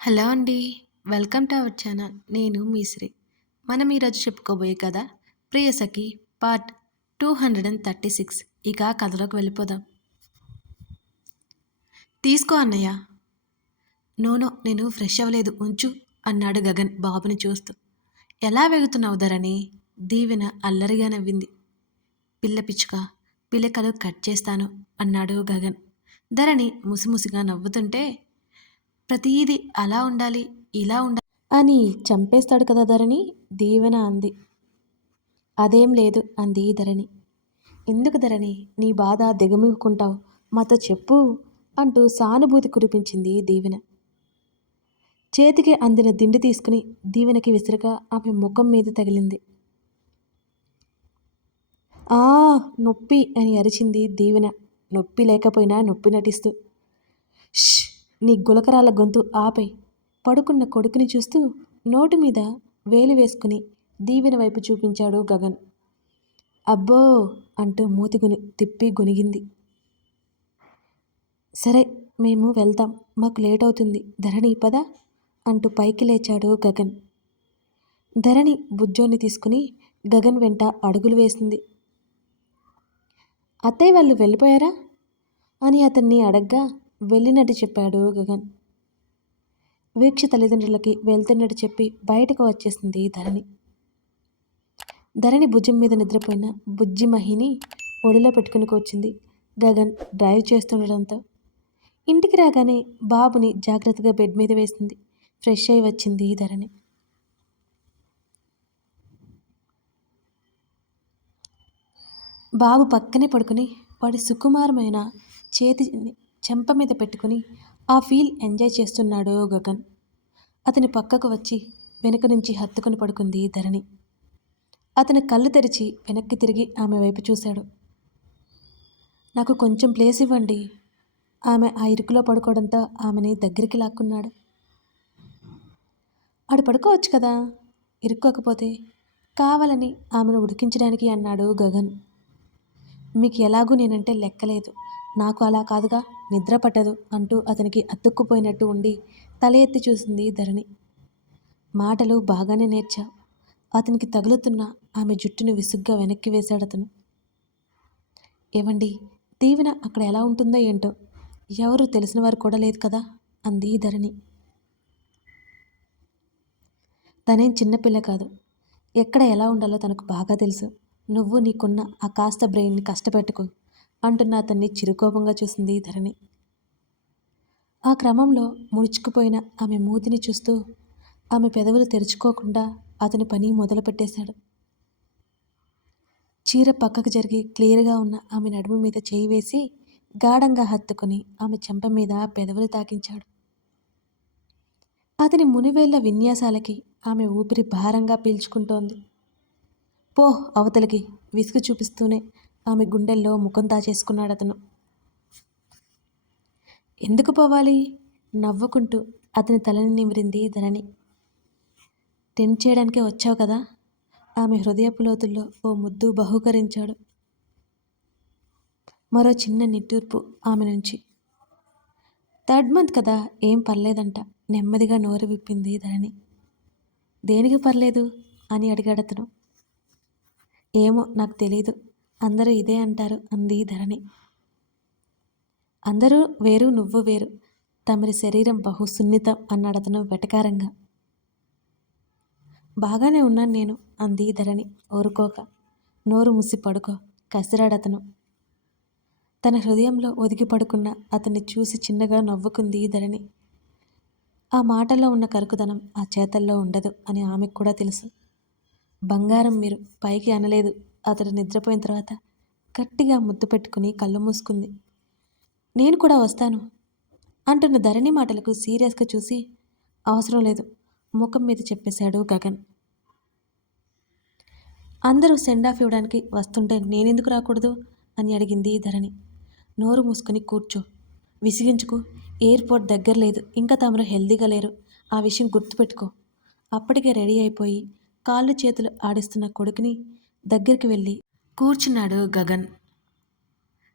Hello అండి welcome to our channel. నేను మీశ్రీ మనం ఈరోజు చెప్పుకోబోయే కథ Priyasakhi part two hundred and thirty six ఇక కథలోకి వెళ్ళిపోదాం. తీసుకో అన్నయ్య. నోనో నేను ఫ్రెష్ అవ్వలేదు. ఉంచు అన్నాడు గగన్ బాబుని చూస్తూ. ఎలా వెగుతున్నావు ధరణి? దీవెన అల్లరిగా నవ్వింది. పిల్ల పిచ్చుక పిలకలు కట్ చేస్తాను అన్నాడు గగన్. ధరణి ముసిముసిగా నవ్వుతుంటే ప్రతీది అలా ఉండాలి ఇలా ఉండాలి అని చంపేస్తాడు కదా ధరణి? దీవెన అంది. అదేం లేదు అంది ధరణి. ఎందుకు ధరణి? నీ బాధ దిగమిగుకుంటావు. మాతో చెప్పు అంటూ సానుభూతి కురిపించింది దీవెన. చేతికి అందిన దిండి తీసుకుని దీవెనకి విసురుగా ఆమె ముఖం మీద తగిలింది. ఆ నొప్పి అని అరిచింది దీవెన. నొప్పి లేకపోయినా నొప్పి నటిస్తూ. ష్ నీ గులకరాల గొంతు ఆపై పడుకున్న కొడుకుని చూస్తూ నోటి మీద వేలు వేసుకుని దీవెన వైపు చూపించాడు గగన్. అబ్బో అంటూ మూతి గుని తిప్పి గునిగింది. సరే మేము వెళ్తాం. మాకు లేట్ అవుతుంది ధరణి పదా అంటూ పైకి లేచాడు గగన్. ధరణి బుజ్జోని తీసుకుని గగన్ వెంట అడుగులు వేసింది. అత్తయ్య వాళ్ళు వెళ్ళిపోయారా? అని అతన్ని అడగ్గా వెళ్ళినట్టు చెప్పాడు గగన్. వీక్ష తల్లిదండ్రులకి వెళ్తున్నట్టు చెప్పి బయటకు వచ్చేసింది ధరణి. ధరణి భుజం మీద నిద్రపోయిన బుజ్జి మహిని ఒడిలో పెట్టుకుని కూర్చుంది. గగన్ డ్రైవ్ చేస్తుండడంతో ఇంటికి రాగానే బాబుని జాగ్రత్తగా బెడ్ మీద వేసింది. ఫ్రెష్ అయి వచ్చింది ధరణి. బాబు పక్కనే పడుకుని వాడి సుకుమారమైన చేతిని చెంప మీద పెట్టుకుని ఆ ఫీల్ ఎంజాయ్ చేస్తున్నాడు గగన్. అతని పక్కకు వచ్చి వెనక నుంచి హత్తుకుని పడుకుంది ధరణి. అతని కళ్ళు తెరిచి వెనక్కి తిరిగి ఆమె వైపు చూశాడు. నాకు కొంచెం ప్లేస్ ఇవ్వండి. ఆమె ఆ ఇరుకులో పడుకోవడంతో ఆమెని దగ్గరికి లాక్కున్నాడు. ఆడు పడుకోవచ్చు కదా? ఇరుక్కోకపోతే కావాలని ఆమెను ఉడికించడానికి అన్నాడు గగన్. మీకు ఎలాగూ నేనంటే లెక్కలేదు. నాకు అలా కాదుగా. నిద్ర పట్టదు అంటూ అతనికి అతుక్కుపోయినట్టు ఉండి తల ఎత్తి చూసింది ధరణి. మాటలు బాగానే నేర్చా. అతనికి తగులుతున్న ఆమె జుట్టును విసుగ్గా వెనక్కి వేశాడు అతను. ఏవండి దీవెన అక్కడ ఎలా ఉంటుందో ఏంటో? ఎవరు తెలిసిన వారు కూడా లేదు కదా? అంది ధరణి. తనేం చిన్నపిల్ల కాదు. ఎక్కడ ఎలా ఉండాలో తనకు బాగా తెలుసు. నువ్వు నీకున్న ఆ కాస్త బ్రెయిన్ని కష్టపెట్టుకో. అంటున్న అతన్ని చిరుకోపంగా చూసింది ధరణి. ఆ క్రమంలో ముడుచుకుపోయిన ఆమె మూతిని చూస్తూ ఆమె పెదవులు తెరుచుకోకుండా అతని పని మొదలుపెట్టేశాడు. చీర పక్కకు జరిగి క్లియర్గా ఉన్న ఆమె నడుము మీద చేయి వేసి గాఢంగా హత్తుకుని ఆమె చెంప మీద పెదవులు తాకించాడు. అతని మునివేళ్ళ విన్యాసాలకి ఆమె ఊపిరి భారంగా పీల్చుకుంటోంది. పో అవతలికి విసుగు చూపిస్తూనే ఆమె గుండెల్లో ముఖం దాచేసుకున్నాడు అతను. ఎందుకు పోవాలి? నవ్వుకుంటూ అతని తలని నిమిరింది ధరణి. టెంట్ చేయడానికే వచ్చావు కదా? ఆమె హృదయపు లోతుల్లో ఓ ముద్దు బహూకరించాడు. మరో చిన్న నిట్టూర్పు ఆమె నుంచి. థర్డ్ మంత్ కదా ఏం పర్లేదంట. నెమ్మదిగా నోరు విప్పింది ధరణి. దేనికి పర్లేదు అని అడిగాడు అతను. ఏమో నాకు తెలియదు అందరూ ఇదే అంటారు అంది ధరణి. అందరూ వేరు నువ్వు వేరు. తమరి శరీరం బహు సున్నితం అన్నాడు అతను వెటకారంగా. బాగానే ఉన్నాను నేను అంది ధరణి ఊరుకోక. నోరు మూసి పడుకో కసిరాడతను తన హృదయంలో ఒదిగి పడుకున్న అతన్ని చూసి చిన్నగా నవ్వుకుంది ధరణి. ఆ మాటల్లో ఉన్న కరుకుదనం ఆ చేతల్లో ఉండదు అని ఆమెకు కూడా తెలుసు. బంగారం మీరు పైకి అనలేదు అతడు నిద్రపోయిన తర్వాత గట్టిగా ముద్దు పెట్టుకుని కళ్ళు మూసుకుంది. నేను కూడా వస్తాను అంటున్న ధరణి మాటలకు సీరియస్గా చూసి అవసరం లేదు ముఖం మీద చెప్పేశాడు గగన్. అందరూ సెండ్ ఆఫ్ ఇవ్వడానికి వస్తుంటే నేనెందుకు రాకూడదు? అని అడిగింది ధరణి. నోరు మూసుకుని కూర్చో విసిగించుకు ఎయిర్పోర్ట్ దగ్గర లేదు ఇంకా తమరు హెల్దీగా లేరు ఆ విషయం గుర్తుపెట్టుకో అప్పటికే రెడీ అయిపోయి కాళ్ళు చేతులు ఆడిస్తున్న కొడుకుని దగ్గరికి వెళ్ళి కూర్చున్నాడు గగన్.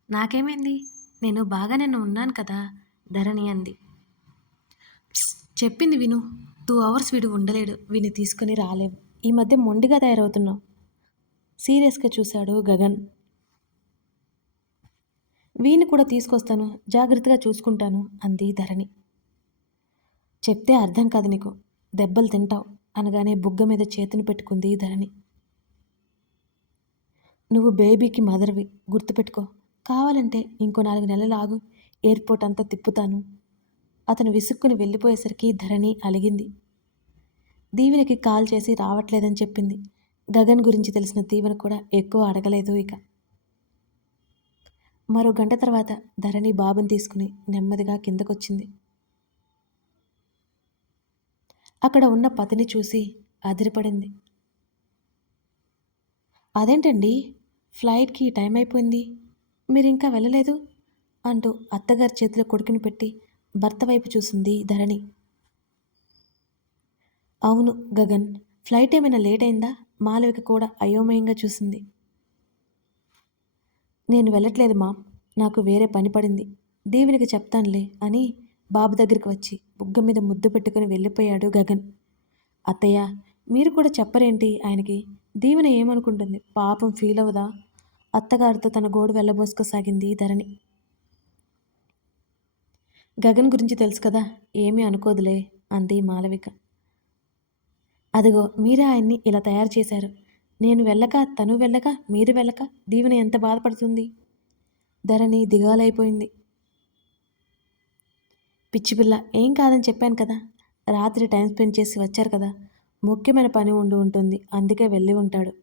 నాకేమైంది? నేను బాగా నేను ఉన్నాను కదా? ధరణి అంది. చెప్పింది విను. టూ అవర్స్ వీడు ఉండలేడు. వీని తీసుకుని రాలేవు ఈ మధ్య మొండిగా తయారవుతున్నావు. సీరియస్గా చూశాడు గగన్. వీని కూడా తీసుకొస్తాను. జాగ్రత్తగా చూసుకుంటాను అంది ధరణి. చెప్తే అర్థం కాదు నీకు. దెబ్బలు తింటావు అనగానే బుగ్గ మీద చేతిని పెట్టుకుంది ధరణి. నువ్వు బేబీకి మదర్వి గుర్తుపెట్టుకో. కావాలంటే ఇంకో నాలుగు నెలలు ఆగు. ఎయిర్పోర్ట్ అంతా తిప్పుతాను. అతను విసుక్కుని వెళ్ళిపోయేసరికి ధరణి అలిగింది. దీవెనకి కాల్ చేసి రావట్లేదని చెప్పింది. గగన్ గురించి తెలిసిన దీవెన కూడా ఎక్కువ అడగలేదు ఇక. మరో గంట తర్వాత ధరణి బాబుని తీసుకుని నెమ్మదిగా కిందకొచ్చింది. అక్కడ ఉన్న పతిని చూసి అదిరిపడింది. అదేంటండి? ఫ్లైట్కి టైం అయిపోయింది. మీరు ఇంకా వెళ్ళలేదు? అంటూ అత్తగారి చేతిలో కొడుకుని పెట్టి భర్త వైపు చూసింది ధరణి. అవును గగన్ ఫ్లైట్ ఏమైనా లేట్ అయిందా? మాలవిక కూడా అయోమయంగా చూసింది. నేను వెళ్ళట్లేదు మా నాకు వేరే పని పడింది. దేవునికి చెప్తానులే అని బాబు దగ్గరికి వచ్చి బుగ్గ మీద ముద్దు పెట్టుకుని వెళ్ళిపోయాడు గగన్. అత్తయ్య మీరు కూడా చెప్పరేంటి ఆయనకి? దీవెన ఏమనుకుంటుంది? పాపం ఫీల్ అవదా అత్తగారితో తన గోడు వెళ్ళబోసుకోసాగింది ధరణి. గగన్ గురించి తెలుసు కదా? ఏమీ అనుకోదులే అంది మాలవిక. అదిగో మీరే ఆయన్ని ఇలా తయారు చేశారు. నేను వెళ్ళక తను వెళ్ళక మీరు వెళ్ళక దీవెన ఎంత బాధపడుతుంది? ధరణి దిగాలైపోయింది. పిచ్చిపిల్ల ఏం కాదని చెప్పాను కదా? రాత్రి టైం స్పెండ్ చేసి వచ్చారు కదా? ముఖ్యమైన పని ఉండి ఉంటుంది. అందుకే వెళ్ళి ఉంటాడు.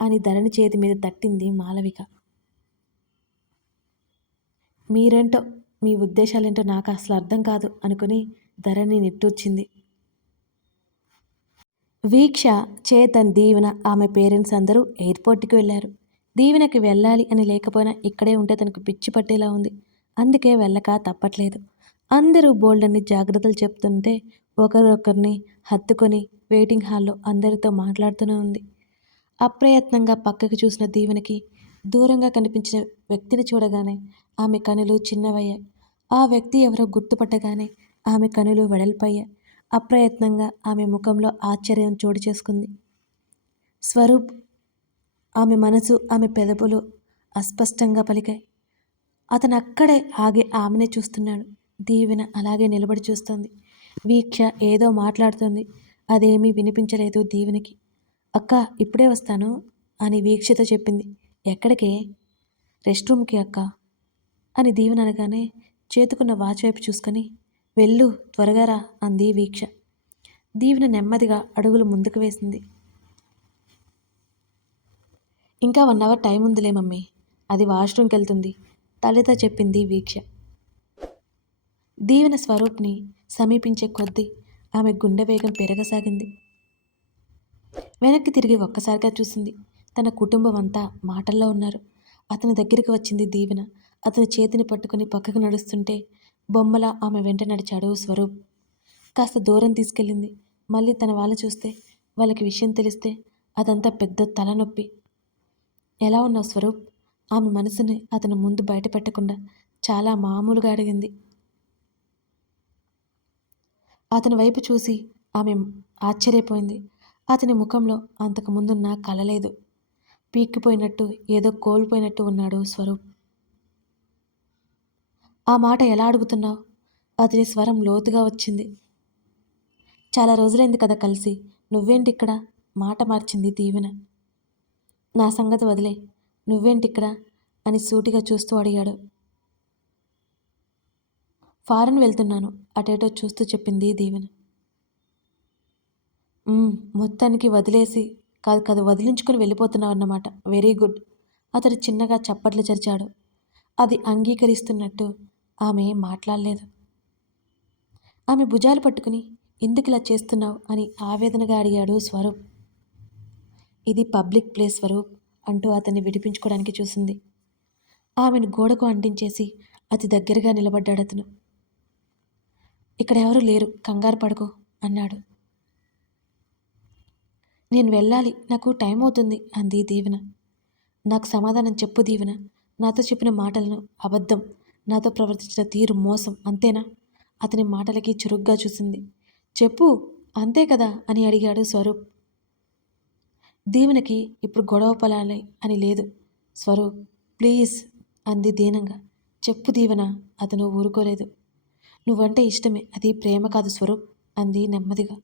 అని ధరణి చేతి మీద తట్టింది మాలవిక. మీరేంటో మీ ఉద్దేశాలేంటో నాకు అసలు అర్థం కాదు అనుకుని ధరణి నిట్టూర్చింది. వీక్ష చేతన్ దీవెన ఆమె పేరెంట్స్ అందరూ ఎయిర్పోర్ట్కి వెళ్ళారు. దీవెనకి వెళ్ళాలి అని లేకపోయినా ఇక్కడే ఉంటే తనకు పిచ్చి పట్టేలా ఉంది. అందుకే వెళ్ళక తప్పట్లేదు. అందరూ బోల్డన్ని జాగ్రత్తలు చెప్తుంటే ఒకరొకరిని హత్తుకొని వెయిటింగ్ హాల్లో అందరితో మాట్లాడుతూనే ఉంది. అప్రయత్నంగా పక్కకి చూసిన దీవెనకి దూరంగా కనిపించిన వ్యక్తిని చూడగానే ఆమె కనులు చిన్నవయ్యాయి. ఆ వ్యక్తి ఎవరో గుర్తుపట్టగానే ఆమె కనులు వెడల్పయ్యాయి. అప్రయత్నంగా ఆమె ముఖంలో ఆశ్చర్యం చోటు చేసుకుంది. స్వరూప్ ఆమె మనసు ఆమె పెదవులు అస్పష్టంగా పలికాయి. అతను అక్కడే ఆగి ఆమెనే చూస్తున్నాడు. దీవెన అలాగే నిలబడి చూస్తుంది. వీక్ష ఏదో మాట్లాడుతుంది. అదేమీ వినిపించలేదు దీవెనకి. అక్క ఇప్పుడే వస్తాను అని వీక్షతో చెప్పింది. ఎక్కడికే? రెస్ట్ రూమ్కి అక్క అని దీవెన అనగానే చేతుకున్న వాచ్ వైపు చూసుకొని వెళ్ళు త్వరగా రా అంది వీక్ష. దీవెన నెమ్మదిగా అడుగులు ముందుకు వేసింది. ఇంకా వన్ అవర్ టైం ఉందిలే మమ్మీ అది వాష్రూమ్కి వెళ్తుంది తల్లితో చెప్పింది వీక్ష. దీవెన స్వరూప్ని సమీపించే కొద్దీ ఆమె గుండె వేగం పెరగసాగింది. వెనక్కి తిరిగి ఒక్కసారిగా చూసింది తన కుటుంబం అంతా మాటల్లో ఉన్నారు. అతని దగ్గరికి వచ్చింది దీవెన. అతని చేతిని పట్టుకుని పక్కకు నడుస్తుంటే బొమ్మలా ఆమె వెంట నడిచాడు స్వరూప్. కాస్త దూరం తీసుకెళ్ళింది. మళ్ళీ తన వాళ్ళు చూస్తే వాళ్ళకి విషయం తెలిస్తే అదంతా పెద్ద తలనొప్పి. ఎలా ఉన్నావు స్వరూప్? ఆమె మనసుని అతని ముందు బయట పెట్టకుండా చాలా మామూలుగా అడిగింది. అతని వైపు చూసి ఆమె ఆశ్చర్యపోయింది. అతని ముఖంలో అంతకుముందున్న కలలేదు పీక్కిపోయినట్టు ఏదో కోల్పోయినట్టు ఉన్నాడు స్వరూప్. ఆ మాట ఎలా అడుగుతున్నావు? అతని స్వరం లోతుగా వచ్చింది. చాలా రోజులైంది కదా కలిసి నువ్వేంటి ఇక్కడ మాట మార్చింది దీవెన. నా సంగతి వదిలే నువ్వేంటి ఇక్కడ అని సూటిగా చూస్తూ అడిగాడు. ఫారెన్ వెళ్తున్నాను. అటేటో చూస్తూ చెప్పింది దీవెన. మొత్తానికి వదిలేసి కాదు కాదు వదిలించుకుని వెళ్ళిపోతున్నావు అన్నమాట. వెరీ గుడ్ అతడు చిన్నగా చప్పట్లు చరిచాడు. అది అంగీకరిస్తున్నట్టు ఆమె మాట్లాడలేదు. ఆమె భుజాలు పట్టుకుని ఎందుకు ఇలా చేస్తున్నావు? అని ఆవేదనగా అడిగాడు స్వరూప్. ఇది పబ్లిక్ ప్లేస్ స్వరూప్ అంటూ అతన్ని విడిపించుకోవడానికి చూసింది. ఆమెను గోడకు అంటించేసి అతి దగ్గరగా నిలబడ్డాడు అతను. ఇక్కడ లేరు. కంగారు పడుకో అన్నాడు. నేను వెళ్ళాలి. నాకు టైం అవుతుంది అంది దీవెన. నాకు సమాధానం చెప్పు దీవెన. నాతో చెప్పిన మాటలను అబద్ధం. నాతో ప్రవర్తించిన తీరు మోసం. అంతేనా? అతని మాటలకి చురుగ్గా చూసింది. చెప్పు అంతే కదా అని అడిగాడు స్వరూప్. దీవెనకి ఇప్పుడు గొడవ పలాలి అని లేదు. స్వరూప్ ప్లీజ్ అంది దీనంగా. చెప్పు దీవెన. అతను ఊరుకోలేదు. నువ్వంటే ఇష్టమే. అది ప్రేమ కాదు స్వరూప్ అంది నెమ్మదిగా.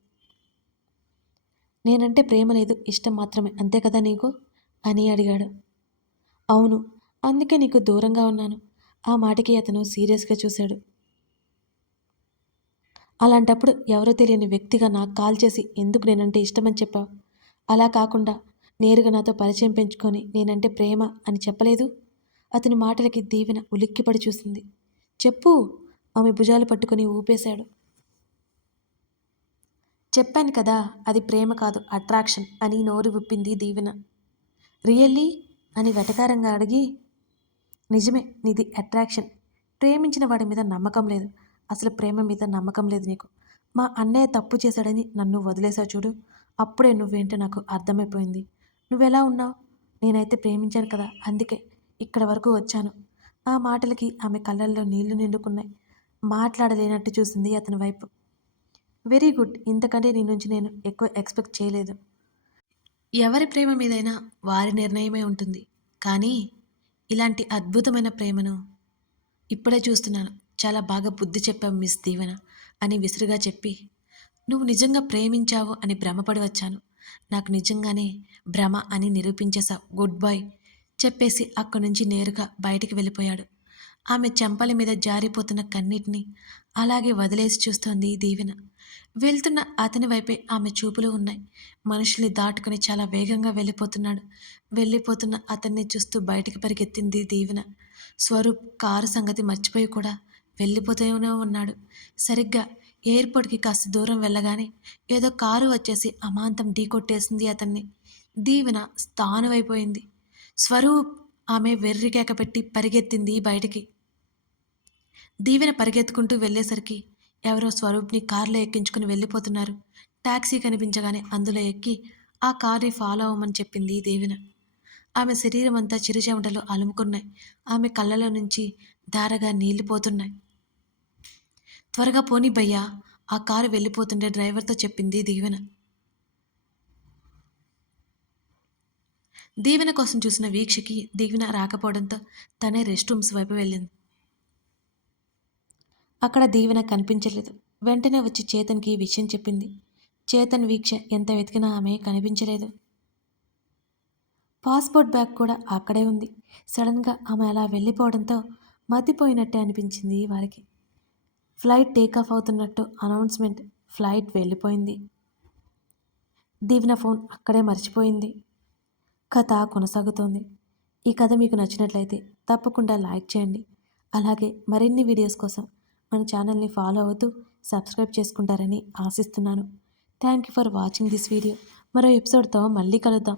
నేనంటే ప్రేమ లేదు ఇష్టం మాత్రమే. అంతే కదా నీకు? అని అడిగాడు. అవును అందుకే నీకు దూరంగా ఉన్నాను. ఆ మాటకి అతను సీరియస్గా చూశాడు. అలాంటప్పుడు ఎవరో తెలియని వ్యక్తిగా నాకు కాల్ చేసి ఎందుకు నేనంటే ఇష్టమని చెప్పావు? అలా కాకుండా నేరుగా నాతో పరిచయం పెంచుకొని నేనంటే ప్రేమ అని చెప్పలేదు? అతని మాటలకి దీవెన ఉలిక్కిపడి చూసింది. చెప్పు ఆమె భుజాలు పట్టుకొని ఊపేశాడు. చెప్పాను కదా అది ప్రేమ కాదు అట్రాక్షన్ అని నోరు విప్పింది దీవెన. రియల్లీ? అని వెటకారంగా అడిగి నిజమే నీది అట్రాక్షన్. ప్రేమించిన వాడి మీద నమ్మకం లేదు. అసలు ప్రేమ మీద నమ్మకం లేదు నీకు. మా అన్నయ్య తప్పు చేశాడని నన్ను వదిలేశావు చూడు. అప్పుడే నువ్వేంటో నాకు అర్థమైపోయింది. నువ్వెలా ఉన్నావు? నేనైతే ప్రేమించాను కదా అందుకే ఇక్కడ వరకు వచ్చాను. ఆ మాటలకి ఆమె కళ్ళల్లో నీళ్ళు నిండుకున్నాయి. మాట్లాడలేనట్టు చూసింది అతని వైపు. Very good. ఇంతకంటే నీ నుంచి నేను ఎక్కువ ఎక్స్పెక్ట్ చేయలేదు. ఎవరి ప్రేమ మీదైనా వారి నిర్ణయమే ఉంటుంది. కానీ ఇలాంటి అద్భుతమైన ప్రేమను ఇప్పుడే చూస్తున్నాను. చాలా బాగా బుద్ధి చెప్పావు మిస్ దీవెన అని విసురుగా చెప్పి నువ్వు నిజంగా ప్రేమించావు అని భ్రమపడి వచ్చాను. నాకు నిజంగానే భ్రమ అని నిరూపించేశావు. గుడ్ బాయ్ చెప్పేసి అక్కడి నుంచి నేరుగా బయటికి వెళ్ళిపోయాడు. ఆమె చెంపల మీద జారిపోతున్న కన్నీటిని అలాగే వదిలేసి చూస్తోంది దీవెన. వెళ్తున్న అతని వైపే ఆమె చూపులు ఉన్నాయి. మనుషుల్ని దాటుకుని చాలా వేగంగా వెళ్ళిపోతున్నాడు. వెళ్ళిపోతున్న అతన్ని చూస్తూ బయటికి పరిగెత్తింది దీవెన. స్వరూప్ కారు సంగతి మర్చిపోయి కూడా వెళ్ళిపోతూనే ఉన్నాడు. సరిగ్గా ఎయిర్పోర్ట్కి కాస్త దూరం వెళ్ళగానే ఏదో కారు వచ్చేసి అమాంతం ఢీకొట్టేసింది అతన్ని. దీవెన స్థానమైపోయింది స్వరూప్ ఆమె వెర్రికేక పెట్టి పరిగెత్తింది బయటికి. దీవెన పరిగెత్తుకుంటూ వెళ్ళేసరికి ఎవరో స్వరూప్ని కారులో ఎక్కించుకుని వెళ్ళిపోతున్నారు. టాక్సీ కనిపించగానే అందులో ఎక్కి ఆ కార్ని ఫాలో అవ్వమని చెప్పింది దేవిన. ఆమె శరీరం అంతా చిరుచెమటలు అలుముకున్నాయి. ఆమె కళ్ళలో నుంచి ధారగా నీళ్ళు పోతున్నాయి. త్వరగా పోనీ భయ్యా ఆ కారు వెళ్ళిపోతుంటే డ్రైవర్తో చెప్పింది దీవెన. దీవెన కోసం చూసిన వీక్షకి దీవెన రాకపోవడంతో తనే రెస్ట్ రూమ్స్ వైపు వెళ్ళింది. అక్కడ దీవెన కనిపించలేదు. వెంటనే వచ్చి చేతన్కి ఈ విషయం చెప్పింది. చేతన్ వీక్ష ఎంత వెతికినా ఆమె కనిపించలేదు. పాస్పోర్ట్ బ్యాగ్ కూడా అక్కడే ఉంది. సడన్గా ఆమె అలా వెళ్ళిపోవడంతో మతిపోయినట్టే అనిపించింది వారికి. ఫ్లైట్ టేకాఫ్ అవుతున్నట్టు అనౌన్స్మెంట్ ఫ్లైట్ వెళ్ళిపోయింది. దీవెన ఫోన్ అక్కడే మర్చిపోయింది. కథ కొనసాగుతోంది. ఈ కథ మీకు నచ్చినట్లయితే తప్పకుండా లైక్ చేయండి. అలాగే మరిన్ని వీడియోస్ కోసం మన ఛానల్ని ఫాలో అవుతూ సబ్స్క్రైబ్ చేసుకుంటారని ఆశిస్తున్నాను. Thank you for watching this video. మరో ఎపిసోడ్తో మళ్ళీ కలుద్దాం.